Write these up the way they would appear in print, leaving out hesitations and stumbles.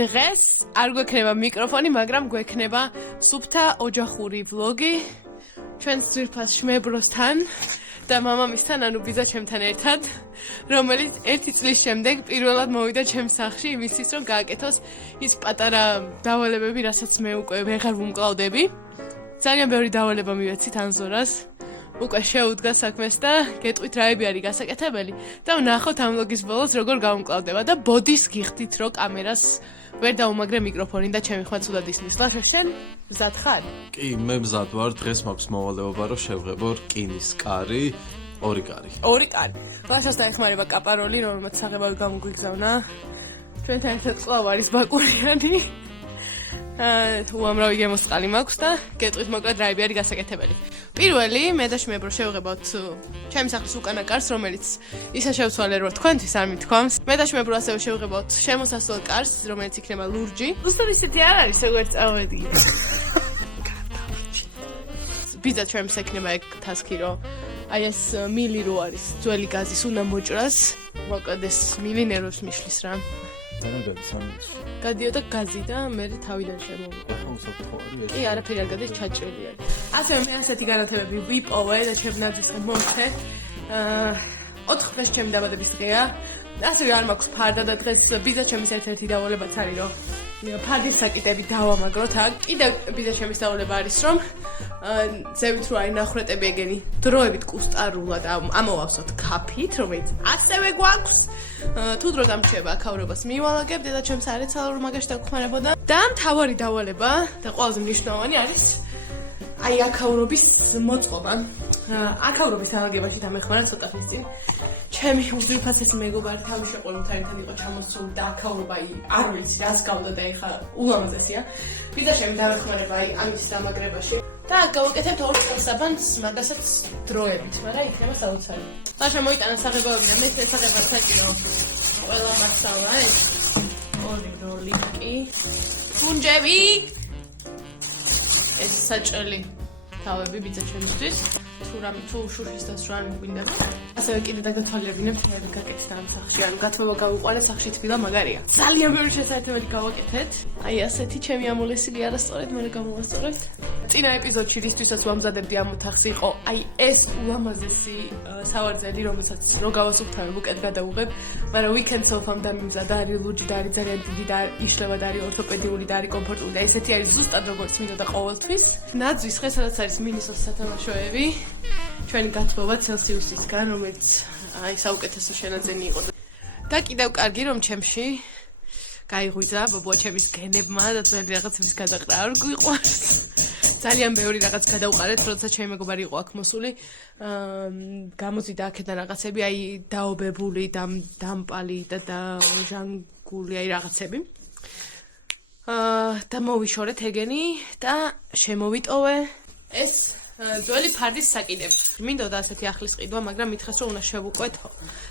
დღეს არ გვექნება მიკროფონი, მაგრამ გვექნება სუფთა ოჯახური ვლოგი ჩვენს ძვირფას შმებროსთან და მამამისთან, ანუ ბიძა ჩემთან ერთად, რომელიც 1 წლის შემდეგ პირველად მოვიდა ჩემს სახლში იმისთვის, რომ გააკეთოს ის პატარა დავალებები, რასაც მე უკვე ვეღარ ვუმკლავდები. ძალიან ბევრი დავალება მივეცით ანზორას. უკვე შეუდგა საქმეს და გეტყვით რაები არის გასაკეთებელი და ვნახოთ ამ ვლოგის ბოლოს როგორ გავუმკლავდება და ბოდის გიხდით, რომ კამერას ვერ დაუმაგრე მიკროფონი და ჩემი ხმა ცუდად ისმის. ლაშა, შენ მზად ხარ? კი, მე მზად ვარ. დღეს მაქვს მოვალეობა, რომ შევღებო რკინის კარი, 2 კარი. 2 კარი. ლაშას დაეხმარება კაპაროლი, რომელმაც საღებავი გამოგვიგზავნა. ჩვენთან ერთად კვლავ არის ბაკურიანი. უამრავი გემოსწყალი მაქვს და გეტყვით მოკლედ რაები არის გასაკეთებელი. პირველი, მე და შმებრო შევღებავთ ჩემი სახლის უკანა კარს, რომელიც ისე შევცვალე, რომ თქვენთვის არ მithქვამს. მე და შმებრო ასევე შევღებავთ შემოსასვლელ კარს, რომელიც იქნება ლურჯი. ზუსტად ისეთი არ არის, როგორც წავედი. ბიძა ჩემს ექნება ეგ თასკი, რომ აი ეს მილი რო არის, ძველი გაზის უნდა მოჭრას. მოკლედ ეს მილი ნერვებს მიშლის რა. ძალიან გადის ამის. გადიოდა გაზი და მე თავიდან შემოვიყო. კი, არაფერი არ გადის, ჩაჭრილი არის. ასე მე ასეთი განათებები ვიპოვე და ჩემ ნაძვისგან მომხდე. 4 დღეს ჩემი დაბადების დღეა. ასევე არ მაქვს ფარდა და დღეს ბიძა ჩემის ერთ-ერთი დავალებაც არის, რომ ფარდის საკიდები დავამაგროთ. კიდევ ბიძა ჩემის დავალება არის, რომ ზევით რო არის ნახრეტები ეგენი, დროებით კუსტარულად ამოვავსოთ ქაფით, რომელიც ასევე გვაქვს. თუ დრო დამრჩება აქაურობას მივალაგებ, დედა ჩემს არ ეცალა რომ მაგაში დაგხმარებოდა. და მთავარი დავალება და ყველაზე მნიშვნელოვანი არის აი აქაურობის მოწყობა. აქაურობის ალაგებაში დამეხმარა ცოტა ხნის წინ. ჩემი უძვირფასესი მეგობარი თავის შეყოლმთართან იყო ჩამოსული და აქაურობა არ ვიცი რას გავდა და ეხა ულამაზესია. ბიძა ჩემი დამეხმარება ამის დამაგრებაში. და გავაკეთებთ 2 წელსაბანს, მაგასაც დროებით, მაგრამ იქნება საოცარი. ლაშა მოიტანა საღებავები და მეც ესაღება საჭირო ყველა მასალა ეს. 2 როლიკი, ფუნჯები, ეს საჭრელი თავები ბიძა ჩემისთვის. თუ შუშის დასრა არ მგვინდა. ასევე კიდე დაგათვალიერებინებ მე გაკეთდა ამ სახლში, ანუ გათხოვა გავუყარე სახლში თბილა მაგარია. ძალიან ბევრი შესაძლებელი გავაკეთეთ. აი ასეთი ჩემი ამოლესილი არასწორად მე გამოვასწორეთ. წინა ეპიზოდში რისთვისაც ვამზადებდი ამ ოთახს იყო აი ეს ულამაზესი სავარძელი, რომელსაც რო გავასუფთავებ უკეთ გადავუღებ, მაგრამ weekend sofa-მ დამიმზადა, არის ლურჯი და არის ძალიან დიდი და იშლება და არის ორთოპედიული და არის კომფორტული და ესეთი არის ზუსტად როგორც მინდოდა ყოველთვის. ნაძვის ხე სადაც არის მინისოს სათამაშოები. ჩვენი გათხოვა ცელსიუსისგან, რომელიც აი საუკეთესო შენაძენი იყო. და კიდევ კარგი რომ ჩემში გაიღვიძა ბაბუაჩემის გენებმა და ძველი რაღაცების გადაყრა არ გვიყვარს. ძალიან ბევრი რაღაც გადავყარეთ, როცა ჩემი მეგობარი იყო აქ მოსული. გამოზიდა აქედან რაღაცები, აი დაობებული, დამპალი და ჟანგული აი რაღაცები. და მოვიშორეთ ეგენი და შემოვიტოვე ეს ძველი ფარდის საკიდები. მინდოდა ასეთი ახლის ყიდვა, მაგრამ მითხეს რომ უნდა შევუყვეთო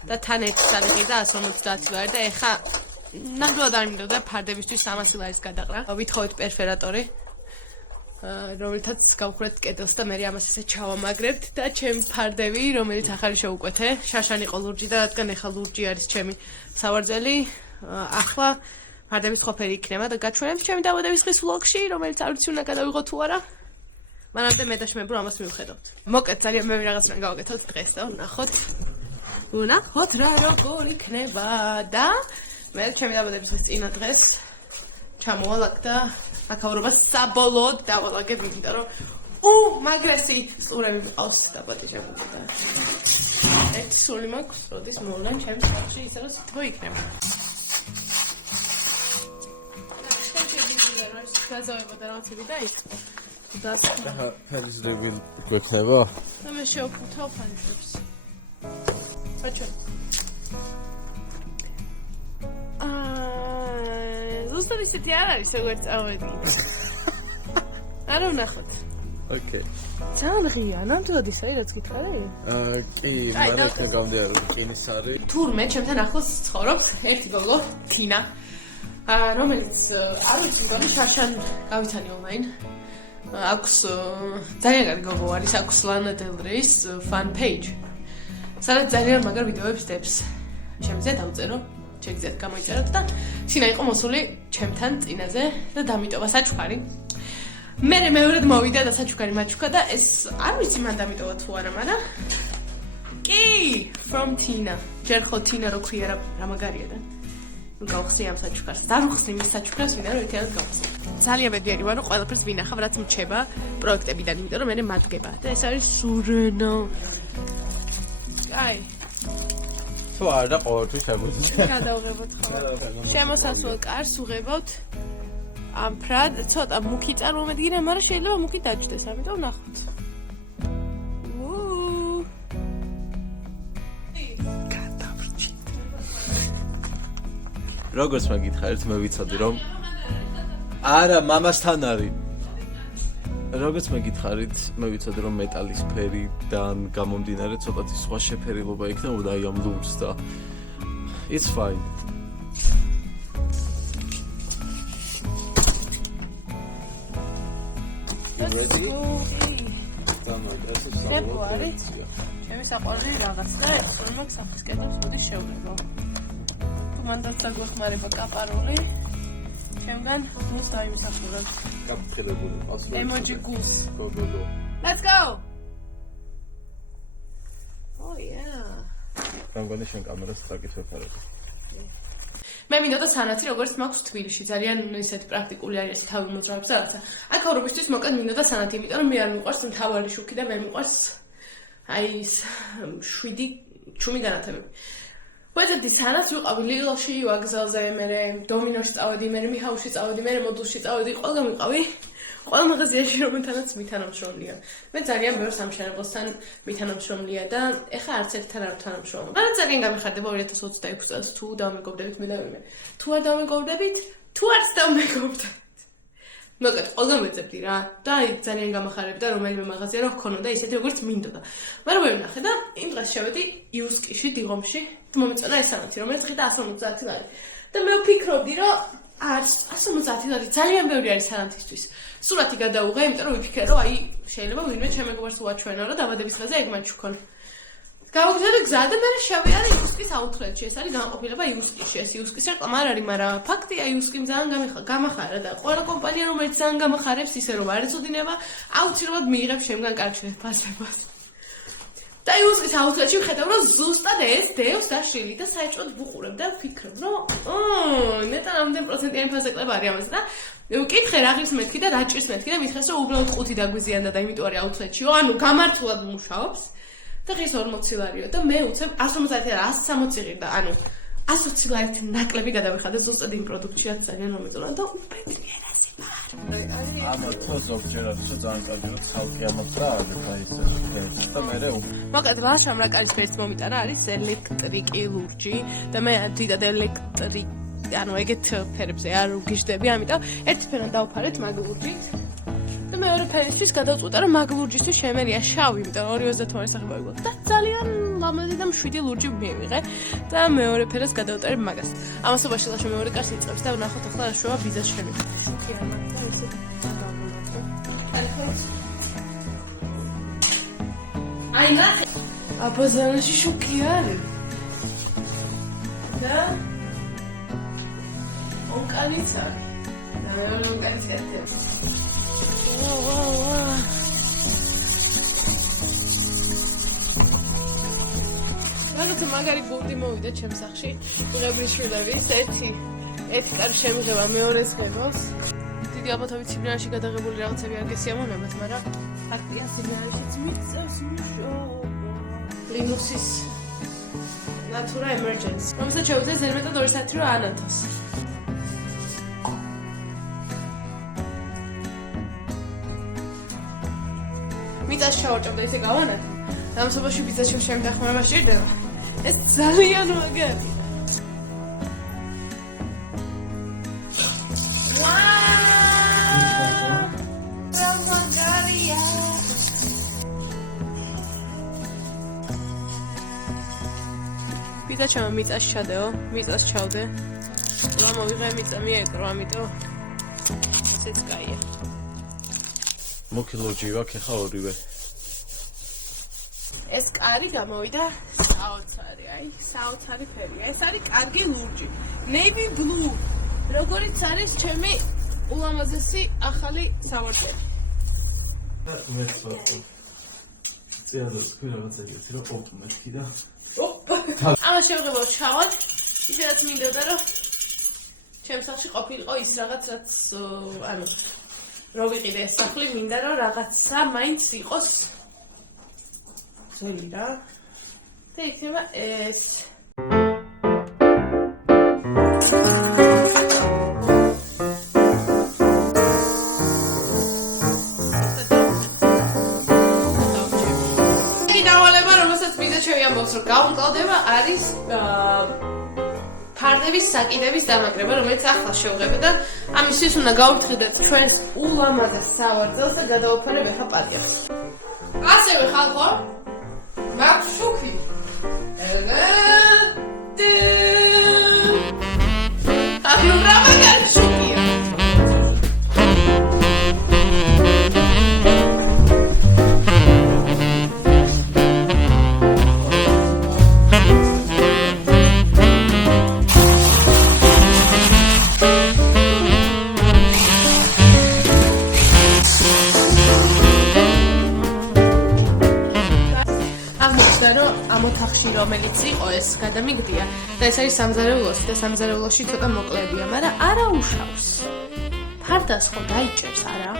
და თან ერთი სალიღი და 150 ლარი და ეხა ნამდვილად არ მინდოდა ფარდებისთვის 300 ლარის გადაყრა. ვითხოვეთ პერფერატორი, რომელთაც გავხურეთ კედელს და მე ამას ესე ჩავამაგრებთ და ჩემი ფარდები, რომელიც ახალი შევუკვეთე, შაშანი იყო ლურჯი და რადგან ეხა ლურჯი არის ჩემი სავარძელი, ახლა ფარდების ყოფილი იქნება და გაჩვენებთ ჩემი დაბადების დღის ვლოგში, რომელიც არ ვიცი უნდა გადავიღო თუ არა. მანამდე მე და შმებრო ამას მივხედავთ. მოკლედ ძალიან ბევრი რაღაც უნდა გავაკეთოთ დღეს და ვნახოთ რა როგორ იქნება და მე ჩემი დაბადების დღის წინა დღეს ჩამოვალაგ და აქაურობას საბოლოოდ დავალაგებ, იმიტომ რომ მაგრესი სურები მყავს დაპატიჟებული და ერთი სული მაქვს, როდის მოვლენ ჩემს სახლში, ისე რომ სითბო იქნება. გაზავება და რაღაცები დაიწყო. ახლა ფერიზრები გვექნება? და მე შევფუთავ ფანჯრებს. რაჩვენ? ზუსტად ისეთი არ არის, როგორც წავედი. არა ვნახოთ. ოკეი. ძალიან ღია, ნამდვილად ის არის, რაც გითხარი? კი, მაგრამ იქნა გამდიარო რკინის არის. თურმე ჩემთან ახლოს ცხოვრობს ერთი გოგო, თინა, რომელიც არ ვიცი, მაგრამ შაშან გავიცანი ონლაინ. აქვს ძალიან კარგი გოგო არის, აქვს Lana Del Rey's fan page. სადაც ძალიან მაგარ ვიდეოებს დებს. შემიძლია დავწერო? შეგიძლიათ გამოიწეროთ და სინა იყო მოსული ჩემთან წინაზე და დამიტოვა საჩუქარი. მე მეორედ მოვიდა და საჩუქარი მაჩუქა და ეს არ ვიცი მან დამიტოვა თუ არა, მაგრამ კი, from Tina. ჯერ ხო Tina რო ქვია რა მაგარია და გავხსნი ამ საჩუქარს. დავხსნი მის საჩუქარს, ვინაიდან რომ ერთიანად გავხსნი. ძალიან მედიერი ვარ, რომ ყველაფერს ვინახავ, რაც მრჩება პროექტებიდან, იმიტომ რომ მე მადგება და ეს არის სურენო. აი თუ არა ყოველთვის შეგვიძლია. გადავღებოთ ხო? შემოსასვლელ კარს უღებავთ ამ ფრად, ცოტა მუქი წარმომედგინე, მაგრამ შეიძლება მუქი დაჯდეს, ამიტომ ნახოთ. როგორც მაგითხარით, მე ვიცოდი რომ არა, მამასთან არის. როგორც მეკითხარით, მე ვიცოდი რომ მეტალის ფერიდან გამომდინარე ცოტათი სხვა შეფერილობა იქნებოდა აი ამ ლურს და it's fine. Ready? ჩემი საყვარელი რაღაცა, რომელიც სახის კედლებს მოდის შევღებო. თუ მანდაც დაგვეხმარება კაპარული, ჩემგან გულს დაიმსახურებ. გაფრთხილებული ყავს. Emoji გულს. Go. Let's go. Oh yeah. გამგონი შენ კამერას წაკითხებ. მე მინდოდა სანათი როგორც მაქვს თბილისში ძალიან ისეთი პრაქტიკული არის თავი მოძრაობს რაღაცა. აქ აურობისთვის მოკლედ მინდოდა სანათი, იმიტომ რომ მე არ მიყვარს მთავარი შუქი და მე მიყვარს აი ეს 7 ჩუმი განათებები. ვეძებდი სანათს ვიყავი ლილოში, ვაგზალზე, მე დომინოში წავედი, მე მიჰაუსში წავედი, მე მოდულში წავედი, ყველგან ვიყავი. ყველა მაღაზიაში რომელთანაც მითანამშრომლია. მე ძალიან ბევრ სამშენებლოსთან მითანამშრომლია და ეხა არც ერთთან არ ვთანამშრომლობ. მაგრამ ძალიან გამიხარდება 2026 წელს თუ დავმეგობრდებით მე და ვინმე. თუ არ დავმეგობრდებით, თუ არც დავმეგობრდებით. მოკლედ, ყველგან ვეძებდი რა. და ძალიან გამახარებდა რომელიმე მაღაზია რომ ჰქონოდა ისეთი როგორც მინდოდა. მაგრამ მე ვნახე და იმ დღეს შევედი იუსკიში, დიღომში. მომეწონა ეს სანათი, რომელიც ხიდა 150 ლარი. და მე ვფიქრობდი რომ არც 150 ლარი ძალიან ბევრი არის სანათისთვის. სურათი გადაუღე, იმიტომ რომ ვიფიქრე რომ აი შეიძლება ვინმე ჩემ მეგობარს უაჩვენო რა დაბადების დღეზე ეგ მაჩუქონ. გავაგზავნე გზა და მე შევიარე იუსკის აუთლეტში. ეს არის განყოფილება იუსკიში. ეს იუსკის რეკლამა არ არის, მაგრამ ფაქტია იუსკიმ ძალიან გამახარა და ყველა კომპანია რომელიც ძალიან გამახარებს ისე რომ არ ეწოდინება, აუცილებლად მიიღებს შემგან კარგ შეფასებას. და იუსკის აუთლეტში ვხედავ რომ ზუსტად ეს დევს დაშლილი და საერთოდ ვუყურებ და ვფიქრობ რომ ნეტა რამდენ პროცენტიანი ფასეკლება არის ამაზე და ვკითხე რა ღირს მეთქი და რა ჭირს მეთქი და მითხეს რომ უბრალოდ 5 დაგვიზიანდა და იმიტომ არის აუთლეტშიო, ანუ გამართულად მუშაობს და ღირს 40 ლარიო და მე უცებ 150 არა 160 ღირდა, ანუ 120 ლარით ნაკლები გადავიხადე ზუსტად იმ პროდუქტშიაც ძალიან მომეწონა და უპეტრიერა ამა თოზოგჯერ არის ძალიან კარგი რომ ცალკე ამას რა არის ეს და მე მოკლედ ლაშამ რა კარის ფერს მომიტანა არის ელექტრიკი ლურჯი და მე დიდად ანუ ეგეთ ფერებზე არ ვგიჟდები, ამიტომ ერთი ფერად დავფარეთ მაგ ლურჯით და მეორე ფერისთვის გადავწყვიტე რომ მაგ ლურჯისთვის შემერია შავი, იმიტომ რომ 228 სახება ვიგოთ და ძალიან ლამაზი და მშვიდი ლურჯი მივიღე და მეორე ფერას გადავწერებ მაგას. ამასობაში ლაშა მეორე კარს იწყებს და ვნახოთ ახლა რა შევა ვიზას შემიძლია. აი ნახე. აბაზანაში შუქი არის. და ონკალიც არის. და მეორე ონკალიც კეთებს. ვა. რაღაცა მაგარი გულდი მოვიდა ჩემს სახლში. ღებრის შვილების ერთი კარი შემიღება მეორეს ღებავს. დიდი ალბათობით სიბნელეში გადაღებული რაღაცები არ გესიამოვნებათ, მაგრამ ფაქტია სიბნელეშიც მიწევს მუშაობა. ლინუსის ნატურა ემერჯენსი. რომელსაც შეუძლია ზედმეტად 2 საათი რო ანათოს. მიწას შევაჭრებდა ისე გავანათო. ამასობაში ბიზნესში შემდახმარება შეიძლება. ეს ძალიან მაგარია. და ჩემო მიწას ჩადეო, მიწას ჩავდე. რა მოვიღე მიწა მიეკრო, ამიტომ ესეც კაია. მოკილოჯი ვაქ ხა ორივე. ეს კარი გამოვიდა საოცარი, აი, საოცარი ფერია. ეს არის კარგი ლურჯი. Navy blue. როგორიც არის ჩემი ულამაზესი ახალი სამარჯვენი. ციადოს ქვი რაღაცა იცი რომ ოპ მეთქი და ამას შევღებავ ჩავად. ისედაც მინდოდა რომ ჩემს სახლში ყოფილიყო ის რაღაც რაც ანუ რო ვიყიდე ეს სახლი მინდა რომ რაღაცა მაინც იყოს ძველი რა. და იქნება ეს გაუმკლავდება არის ფარდების საკიდების დამაგრება, რომელიც ახლა შევღებ და ამისთვის უნდა გავუფრთხილდეთ ჩვენს ულამაზეს სავარძელს და გადავაფარებ ეხა პატიებს. ასევე ხალხო, მაქვს შუქი. ახლა რა მაგარი შუქია? ამ ოთახში რომელიც იყო ეს გადამიგდია და ეს არის სამზარეულოში და სამზარეულოში ცოტა მოკლებია, მაგრამ არა უშავს. ფარდას ხო დაიჭერს, არა?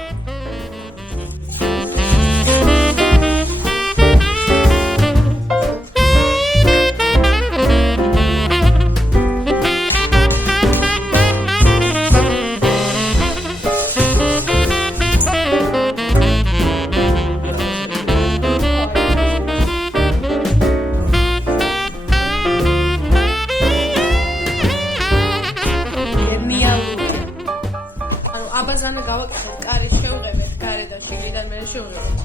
აბაზანა გავაკეთეთ, კარი შევღებეთ, გარედან შიგნიდან მე შევღებეთ.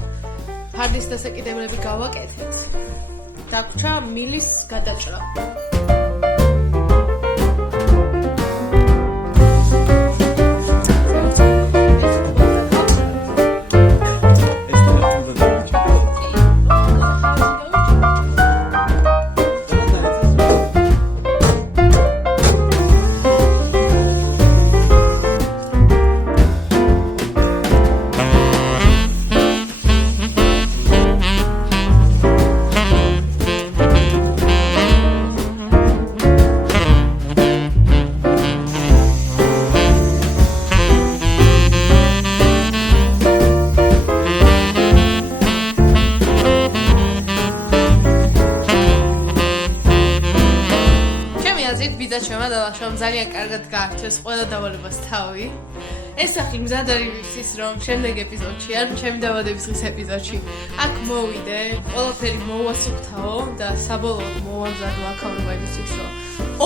ფარდის დასაკიდებლები გავაკეთეთ. დაგვრჩა მილის გადაჭრა. ჩემმა დალახშომ ძალიან კარგად გაარჩევს ყველა დავალებას თავი. ეს სახლი მზად არის იმისთვის, რომ შემდეგ ეპიზოდში ან ჩემი დაბადების დღის ეპიზოდში აქ მოვიდე, ყველაფერი მოვასუფთავო და საბოლოოდ მოვამზადო აქაურობა იმისთვის, რომ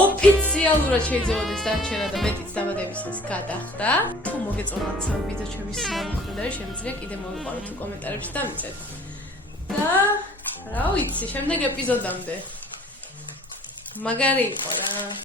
ოფიციალურად შეიძლებოდეს დარჩენა და მეტიც დაბადების დღის გადახდა. თუ მოგეწონათ ვიდეო ჩემი სიამოვნებაში, შემიძლია კიდე მოვიყვანოთ კომენტარებში და მიწეთ. და რა ვიცი, შემდეგ ეპიზოდამდე მაგარი იყო რა.